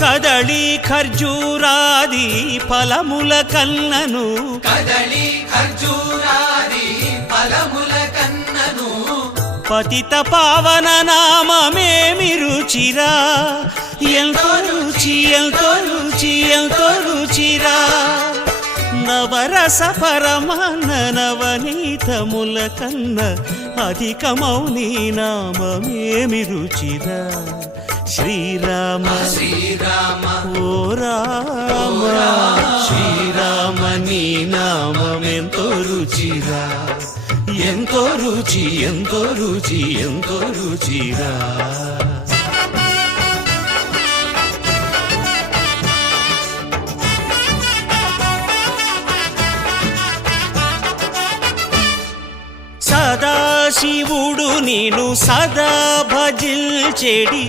కదళి ఖర్జూరాది ఫలముల కన్నను కదళి ఖర్జూరాది ఫలముల కన్నను పతిత పావన నామమేమి రుచిరా ఎంతో రుచి ఎంతో రుచి ఎంతో రుచిరా నవరస పరమాన్న నవనీతముల కన్న అధికమౌని నామమేమి రుచిరా శ్రీరామ శ్రీరామ ఓ రామ శ్రీరామ నీ నామమెంతో రుచిరా ఎంతో రుచి ఎంతో రుచి ఎంతో రుచిరా సదాశివుడు నేను సదా భజిల్చెడి